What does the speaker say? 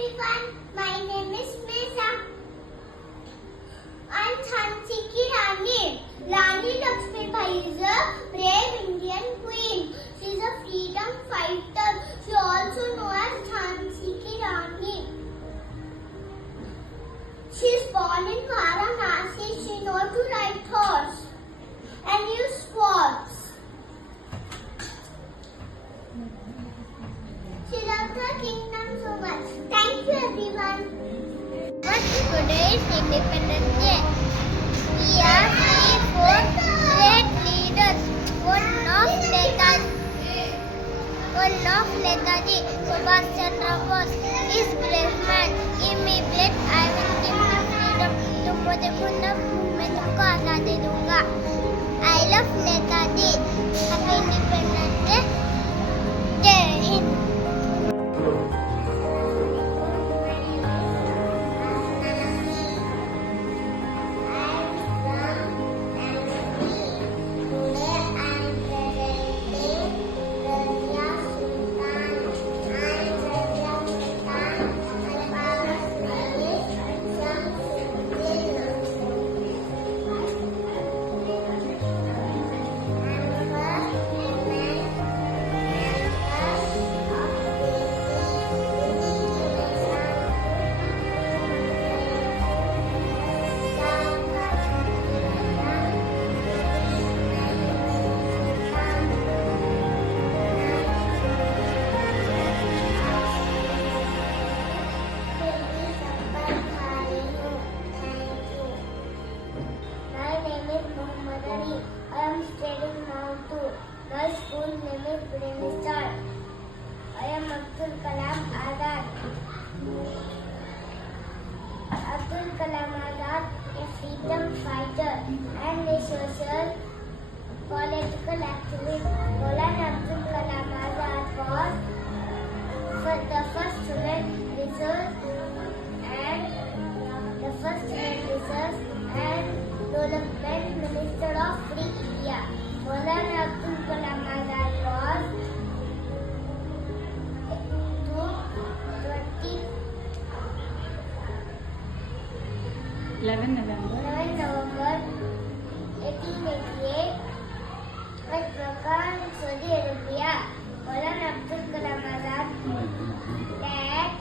everyone, my name is Mesa. I'm Jhansi ki Rani. Rani Lakshmi Bai is a brave Indian queen. She is a freedom fighter. She also known as Jhansi ki Rani. She is born in Varanasi. She knows to ride horse and use swords. She loves her kingdom so much. Thank you, everyone. But today is Independence Day. We are free for great leaders. One of Netaji Subhash Chandra Bose is brave man. Give me blood, I will give you freedom. तुम मुझे खून दो, मैं तुमको आजादी दूंगा. I love Netaji. Happy Independence Day. Jai Hind. I am studying now too. My school name is Brainy Stars. I am Abdul Kalam Azad. Abdul Kalam Azad is a freedom fighter and a social political activist. Maulana Abdul Kalam Azad was the first student research and development minister of Free India. Maulana Abdul Kalam Azad was 11 November 1888 at Mecca, Saudi Arabia. Maulana Abdul Kalam Azad died